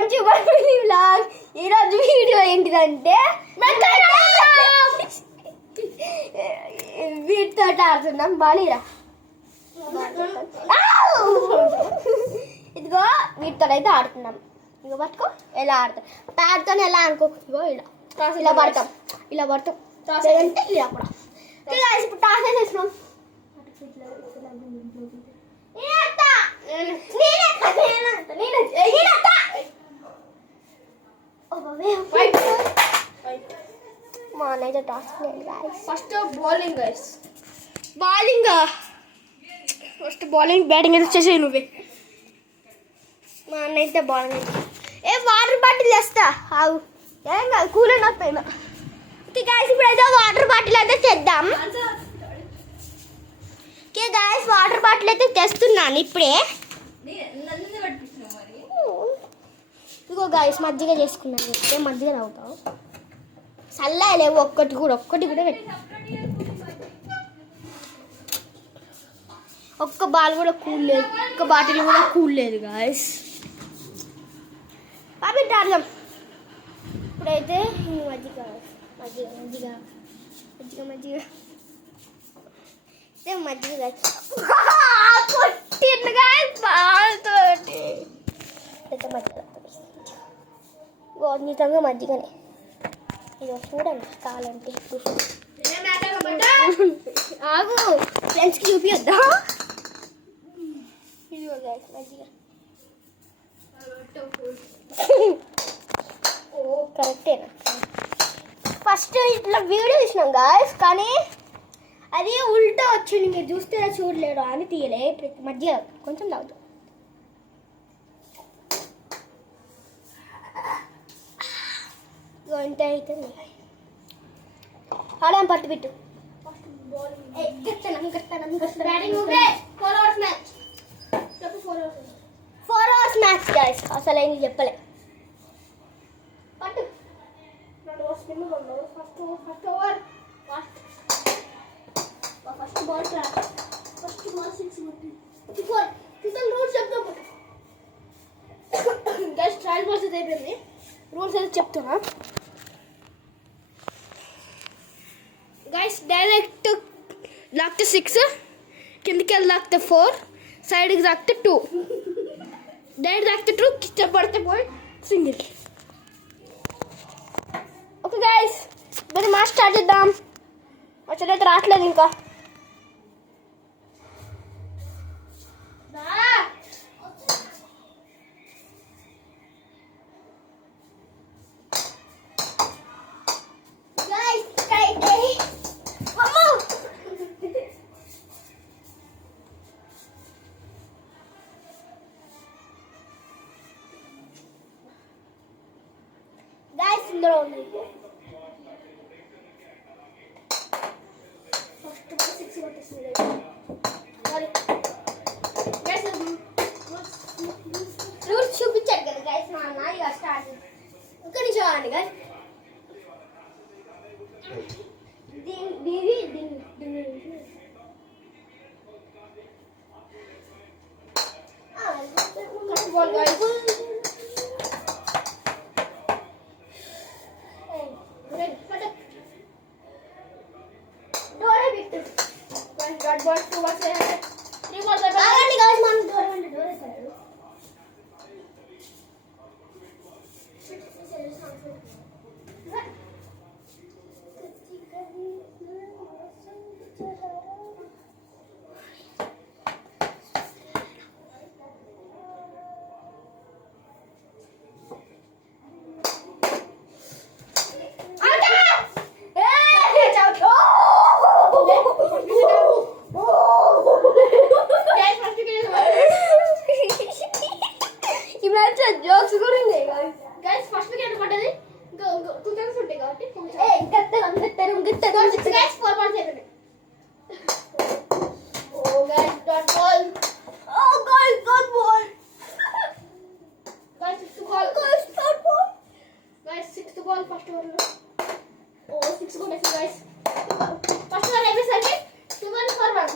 Welcome to my vlog. ఈరోజు వీడియో ఏంటిదంటే వీటితో ఆడుతున్నాం. బాలీరా ఇదిగో వీటితో అయితే ఆడుతున్నాం. ఇదిగో పట్టుకో. ఎలా ఆడతాం ప్యాడ్తో ఎలా అనుకో. ఇదిగో ఇలా పడతాం, ఇలా పడతాం అంటే ఇలా కూడా. ఇప్పుడు టాస్ వేసేసినాం. మా అన్నయ్య toss first bowling guys. First bowling batting అయితే వచ్చేసి నువ్వే. మా అన్నయ్య అయితే బౌలింగ్. వాటర్ బాటిల్ వేస్తా ఆగు. ఏం కాదు, కూలర్ నాకు పైన. ఓకే గాయస్, ఇప్పుడైతే వాటర్ బాటిల్ అయితే తెద్దాం. ఓకే గాయస్, వాటర్ బాటిల్ అయితే తెస్తున్నాను ఇప్పుడే. ఇదిగో గాయస్, మజ్జిగ చేసుకున్నాను. చెప్తే మజ్జిగ తాగుతావు. చల్లా లేవు ఒక్కటి కూడా పెట్టి. ఒక్క బాల్ కూడా కూల్ లేదు, ఒక్క బాటిల్ కూడా కూల్ లేదు గాయస్. బాబీ ఆడదాం. ఇప్పుడైతే మజ్జిగ మజ్జిగ మజ్జిగ మజ్జిగ మజ్జిగ మజ్జిగ కొట్టింది గాయస్ బాల్తోటి. అయితే మజ్జిగ నిజంగా మజ్జిగనే. ఇదో చూడండి కావాలంటే. ఆగు, ఫ్రెండ్స్కి చూపిద్దా. ఇదిగో గాయస్ మజ్జిగ. కరెక్టేనా? ఫస్ట్ ఇట్లా వీడియో తీసినాం గాయస్, కానీ అది ఉల్టా వచ్చింది. మీరు చూస్తే చూడలేడు అని తీయలే. ఇప్పుడు మజ్జిగ కొంచెం తాగుతాం. ఇంత అవుతుంది. ఆడేం పట్టు పెట్టు. 4 hours మ్యాచ్ గాయస్. అసలు ఏం చెప్పలే. పట్టు. ఫస్ట్ బాల్ ఫస్ట్ బాల్ 6 రూల్స్ చెప్తాం గైస్. ట్రయల్ బాల్స్ అయితే అయిపోయింది. రూల్స్ అయితే చెప్తున్నా గైస్. డైరెక్ట్ లాక్తే 6, కిందకి వెళ్ళి లాక్తే 4, సైడ్కి తాకితే 2, డైరెక్ట్ తాకితే 2, కింద పడితే పోయి సింగిల్. ఓకే గైస్, మరి మ్యాచ్ స్టార్ట్ చేద్దాం. వచ్చేదైతే రావట్లేదు ఇంకా. ఇందులో ఉంది ఫస్ట్ 6 కొట్టేసింది. రూల్స్ చూపించారు కదా గైస్ మా అన్న. ఇక స్టార్ట్ ఇక్కడ నుంచి చూడండి గైస్. జోక్స్ కూడా ఉన్నాయి గైస్. ఫస్ట్ వికెట్ పడ్డది. 2 టైమ్స్ ఉంటాయి కాబట్టి గైస్ 4 బాల్స్ అయిపోయినాయి. ఓ గైస్ డాట్ బాల్. ఓ guys dot ball. Guys 6th ball. Guys dot ball. Guys 6th ball first over లో. ఓ 6 కొట్టేసి గైస్. ఫస్ట్ ఓవర్ అయిపోయేసరికి 2 for 1.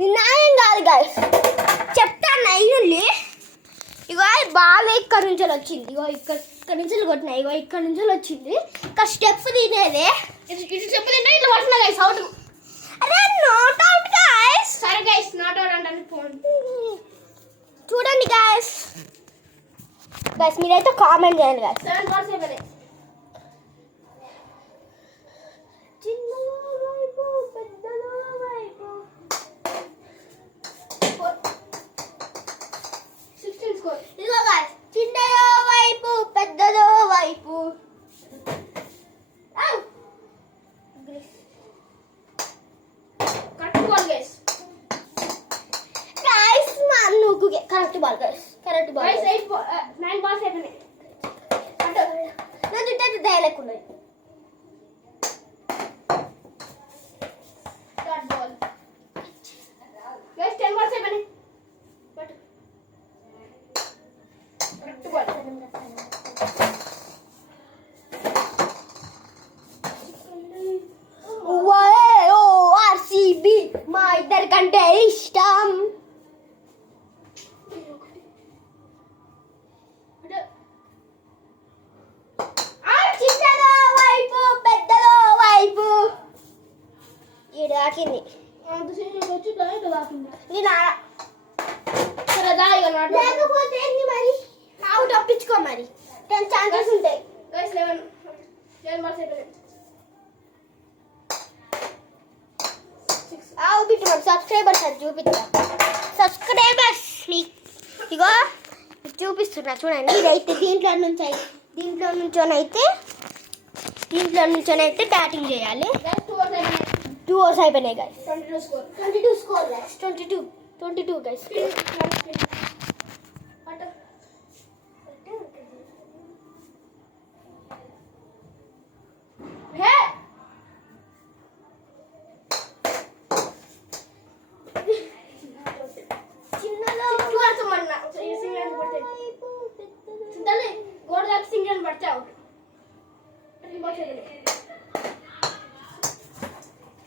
న్యాయం కాదు గైస్, చెప్తాను నైనుల్లి. ఇగో బాల్ ఇక్కడ నుంచి వచ్చింది, ఇగో ఇక్కడ నుంచి కొట్టినా, ఇగో ఇక్కడ నుంచి వచ్చింది. ఇంకా స్టెప్ తినేదే, ఇటు స్టెప్ తిన్నా ఇట్లా పడుతున్నా గైస్ అవుట్. అరే నాట్ అవుట్ గైస్. సరే గైస్ నాట్ అవుట్ అంటే ఫోన్ చూడండి గైస్. గైస్ మీరైతే కామెంట్ చేయండి గైస్. 7 బాల్స్ అయిపోయాయి. చిన్నదో వైపు పెద్దదో వైపు. Correct ball guys. గైస్ నువ్వు correct ball guys, correct ball guys. 9 బాల్స్ అయిపోయినాయి. నా జుట్టు అయితే దయలేకు ఉన్నాయి. గైస్ 10 బాల్స్ అయిపోయినాయి. Correct ball. ఆర్సీబీ మా ఇద్దరికంటే ఇష్టం. చిన్నదో వైపు పెద్దదో వైపు. ఈడు దాకింది లేకపోతే ఏంది మరి, అవుట్ తప్పించుకో మరి. 10 ఛాన్సెస్ ఉంటాయి. 11 బాల్స్ అయిపోయాయి. బిట్టు మరి సబ్స్క్రైబర్స్ అది చూపిస్తా. సబ్స్క్రైబర్స్ ఇగో చూపిస్తున్నా చూడండి. ఇదైతే దీంట్లో నుంచోనైతే బ్యాటింగ్ చేయాలి. 2 ఓవర్స్ అయిపోయినాయి గైస్. 22 స్కోర్ గైస్. 22 గైస్. సింగిల్ పడితే అవుట్.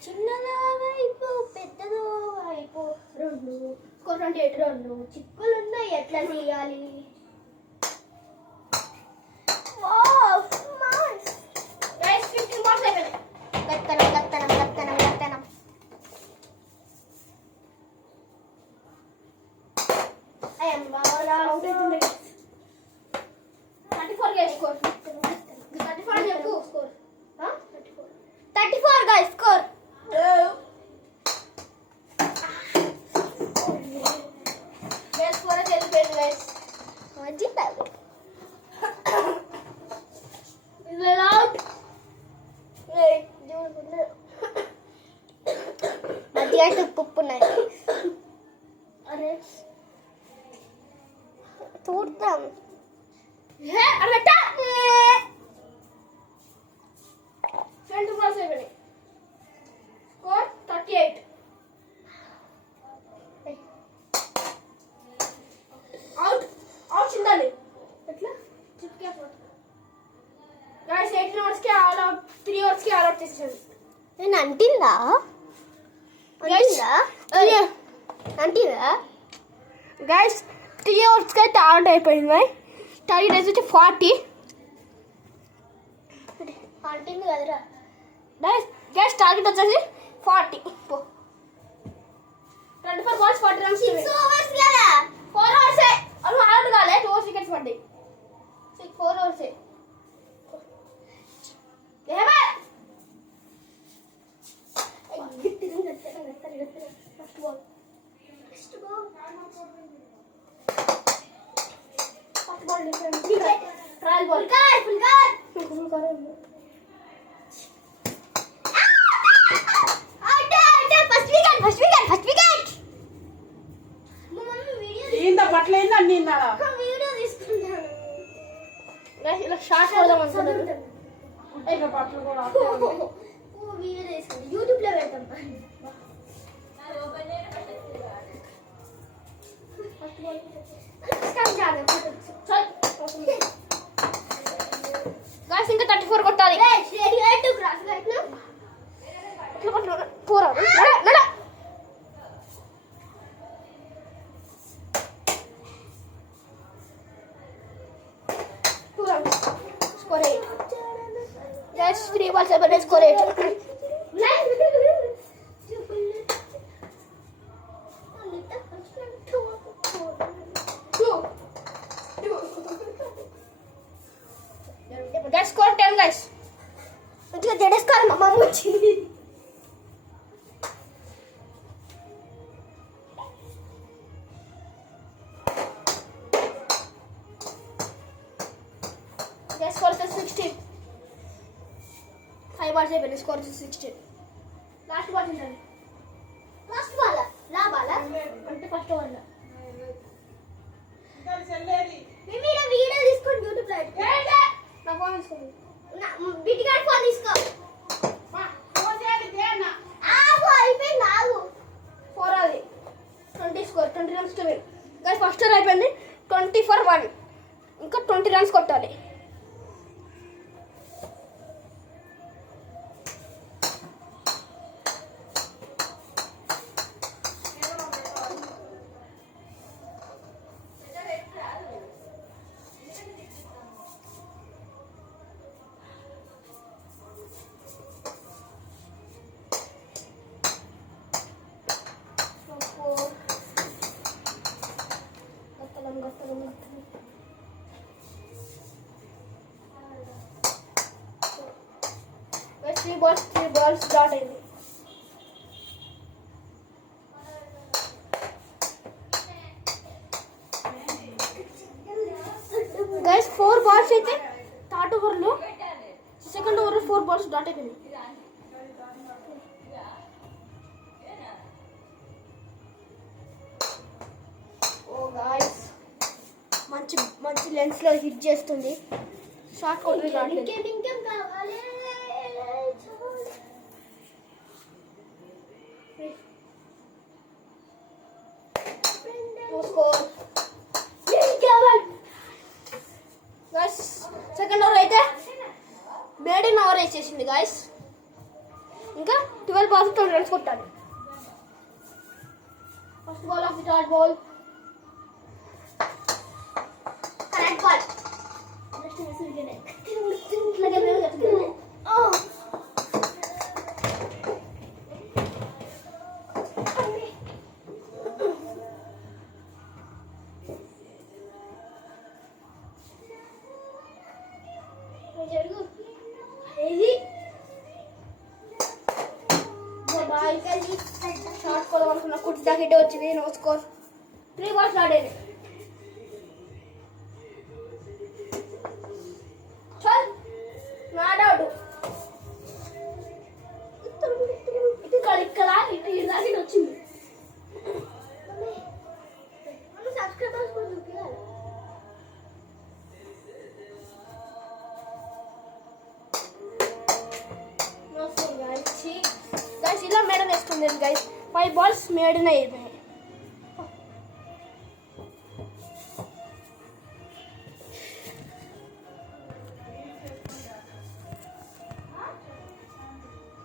చిన్నదో వైపు పెద్దదో వైపు 2 స్కోర్ 28. 2 చిక్కులు ఉన్నాయి, ఎట్లా తీయాలి? గైస్ 15 బాల్స్ అయిపోయినాయి. గత్తనం 34 గైస్ స్కోర్. 34 చెప్పు score. 34 guys score. Guys score తెలిపోయింది గైస్. మజ్జితాడు ఇలా అవుట్. మజ్జిగ ఉప్పు ఉన్నాయి. అరే చూద్దాం. అరవట 20 బాల్స్ అయిపోయినాయి. స్కోర్ 38. అవుట్ చిందాలి ఎట్లా చిప్కే పోట్. గైస్ 18 ఓవర్స్ కి ఆల్ అవుట్, 3 ఓవర్స్ కి ఆల్ అవుట్ చేసాను. నేను అంటిందా గైస్ 3 ఓవర్స్ కి అయితే అవుట్ అయిపోయింది. టార్గెట్ వచ్చి 40. అంటింది కదరా గైస్. టార్గెట్ వచ్చేసి 40. 24 బాల్స్ 40 రన్స్. 6 ఓవర్స్ కదా, 4 ఓవర్స్ అవుట్ కాలే. 2 వికెట్స్ పడ్డాయి. 4 ఓవర్స్ ट्रायल बॉल फुल कर फर्स्ट विकेट मम्मी वीडियो ఏందా పట్లైందా అన్ని ఇన్నాడా వీడియో తీసుకుంటాను గైస్ ఇలా షార్ట్ కొడదాం అనుకుంటున్నాను ఏక పట్లు కూడా ఓ వీడియో తీసుకుంటా యూట్యూబ్ లో పెడతాం ఫస్ట్ బాల్ స్టార్ట్ చేద్దాం చల్ गाइस इनका 34 కొట్టాలి guys ready to cross guys నా ఇట్లా పట్టు పోరా నడ స్కోర్ 8. గైస్ స్కోర్ 10 గైస్. మంచిగా జడేసుకోవాలి. మా మమ్మ వచ్చింది. Guys score 16. 5 బాల్స్ అయిపోయింది. స్కోర్ 16. లాస్ట్ బాల్ ఉండాలి. లాస్ట్ బాల్ లా బాల్ అంటే ఫస్ట్ బాల్ మేము వీడియో తీసుకొని యూట్యూబ్ లో నా ఫోన్ తీసుకోండి. బిటి గారి ఫోన్ తీసుకో. అయిపోయింది. ఆగు 4 అది 20 స్కోర్ 20 runs to win. Guys first over అయిపోయింది. 20 for 1. ఇంకా 20 రన్స్ కొట్టాలి. త్రీ బాల్స్ డాట్ అయింది. గైస్ 4 బాల్స్ అయితే థర్డ్ ఓవర్లో, సెకండ్ ఓవర్లో 4 బాల్స్ డాట్ అయిపోయింది. ఓ గాయ్స్ మంచి మంచి లెన్స్లో హిట్ చేస్తుంది. షార్ట్ కొట్టింది. ఇంకేం కావాలి. సెకండ్ ఓవర్ అయితే మేడిన్ ఓవర్ వేసేసింది గాయస్. ఇంకా 12 బాల్స్ 20 రన్స్ కొట్టాలి. First ball of the third ball correct ball. Next miss wicket. Short కొడవనుకున్న కుర్చీ దాకా హిట్ వచ్చింది. No score. 3 బాల్స్ ఆడేది. చల్ నాట్ అవుట్. ఇక్కడ ఇటు దాకా వచ్చింది. సబ్స్క్రైబర్స్ కూడా చూపించాలి. గైస్ ఇలా మేడన్ వేసుకుంది గైస్. 5 బాల్స్ మేడన్ అయిపోయాయి.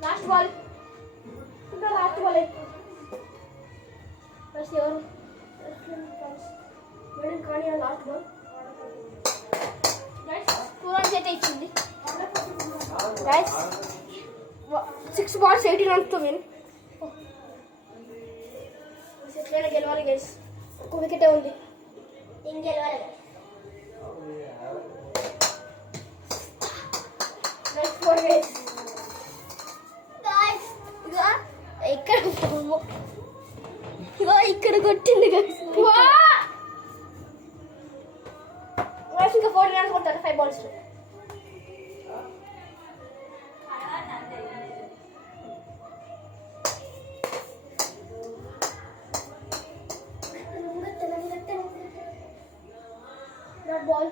Last ball last ball first ఎవరు మేడన్ కానీ లాస్ట్ బాల్ గైస్ 2 రన్స్ అయితే ఇచ్చింది. గైస్ 6 balls 80 runs to win. ఎట్లైనా గెలవాలి గైస్. ఒక వికెటే ఉంది. ఏం గెలవాలి గైస్. 4 గైస్. ఇక్కడ కొట్టింది గైస్. ఇంకా 40 runs కొట్టాలి 5 balls. బాల్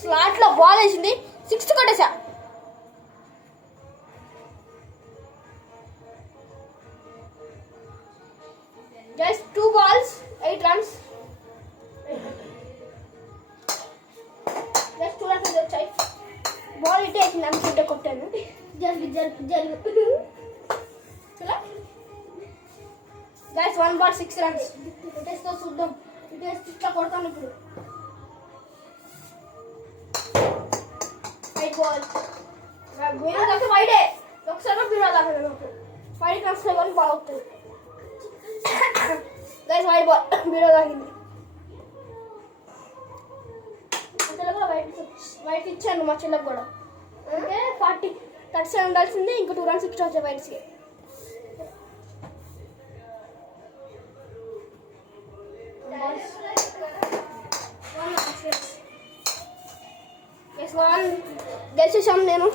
స్లాట్ లో బాల్ వేసింది. 6 కొట్టేసా. Just 2 balls 8 runs. Just 2 runs వచ్చాయి. బాల్ ఇటే వేసింది. అనుకుంటే కొట్టాను. జరుగు గైస్ 1 ball 6 runs. ఇటేస్తో చూద్దాం. ఇటేస్తే కొడతాను ఇప్పుడు. వైట్ బాల్ బీరో దాకా వైడే ఒకసారి బీరో దాకా నాకు వైట్ వస్తే కానీ బాగుంటుంది గైస్ వైట్ బాల్ బీరో తాగింది అసలు కూడా వైట్ ఇచ్చాను మా చెల్లెకి కూడా అంటే 37 ఉండాల్సింది ఇంకా 2 runs ఎక్స్ట్రా వచ్చాయి వైట్స్కి గెలిచేసాను నేను